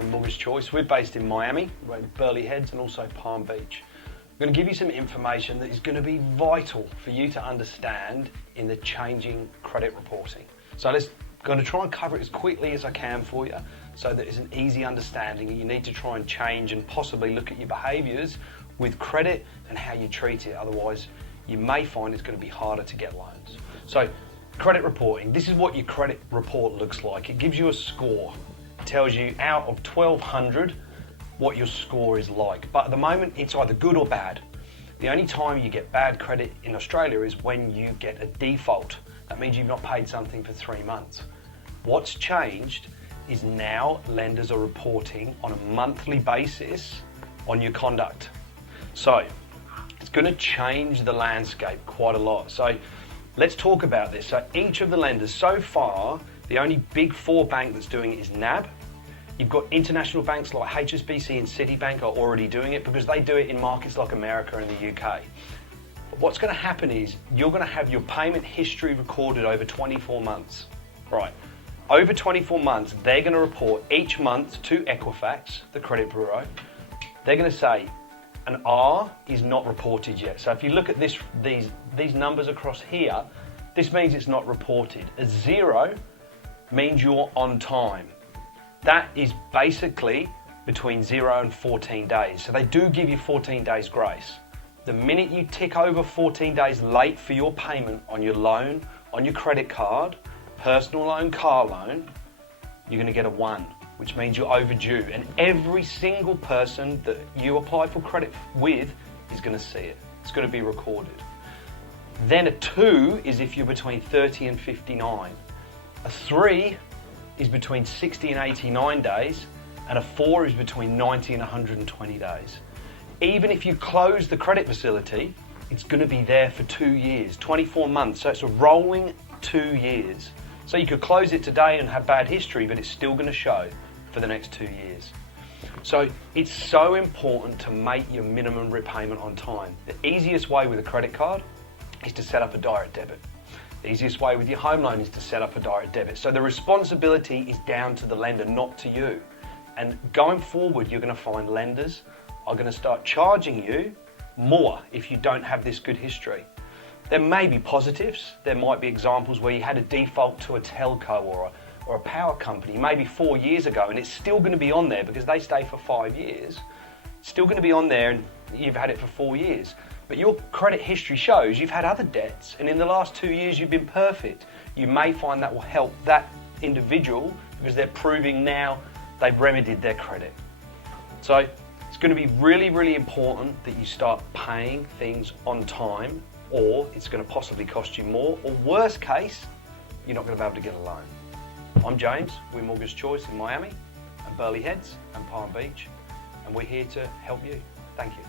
from Mortgage Choice. We're based in Miami, we're in Burleigh Heads and also Palm Beach. I'm going to give you some information that is going to be vital for you to understand in the changing credit reporting. So I'm going to try and cover it as quickly as I can for you so that it's an easy understanding, and you need to try and change and possibly look at your behaviours with credit and how you treat it. Otherwise, you may find it's going to be harder to get loans. So credit reporting, this is what your credit report looks like. It gives you a score. It tells you out of 1,200 what your score is like. But at the moment, it's either good or bad. The only time you get bad credit in Australia is when you get a default. That means you've not paid something for 3 months. What's changed is now lenders are reporting on a monthly basis on your conduct. So it's going to change the landscape quite a lot. So let's talk about this. So each of the lenders, so far, the only big four bank that's doing it is NAB. You've got international banks like HSBC and Citibank are already doing it because they do it in markets like America and the UK. But what's going to happen is you're going to have your payment history recorded over 24 months. Right. Over 24 months, they're going to report each month to Equifax, the credit bureau. They're going to say an R is not reported yet. So if you look at these numbers across here, this means it's not reported. A 0 means you're on time. That is basically between 0 and 14 days. So they do give you 14 days grace. The minute you tick over 14 days late for your payment on your loan, on your credit card, personal loan, car loan, you're going to get a 1, which means you're overdue. And every single person that you apply for credit with is going to see it. It's going to be recorded. Then a 2 is if you're between 30 and 59. A 3 is between 60 and 89 days, and a 4 is between 90 and 120 days. Even if you close the credit facility, it's going to be there for 2 years, 24 months, so it's a rolling 2 years. So you could close it today and have bad history, but it's still going to show for the next 2 years. So it's so important to make your minimum repayment on time. The easiest way with a credit card is to set up a direct debit. The easiest way with your home loan is to set up a direct debit. So the responsibility is down to the lender, not to you. And going forward, you're going to find lenders are going to start charging you more if you don't have this good history. There may be positives. There might be examples where you had a default to a telco or a power company maybe 4 years ago, and it's still going to be on there because they stay for 5 years. It's still going to be on there and you've had it for 4 years. But your credit history shows you've had other debts, and in the last 2 years you've been perfect. You may find that will help that individual because they're proving now they've remedied their credit. So it's going to be really, really important that you start paying things on time, or it's going to possibly cost you more, or worst case, you're not going to be able to get a loan. I'm James, we're Mortgage Choice in Miami and Burleigh Heads and Palm Beach, and we're here to help you. Thank you.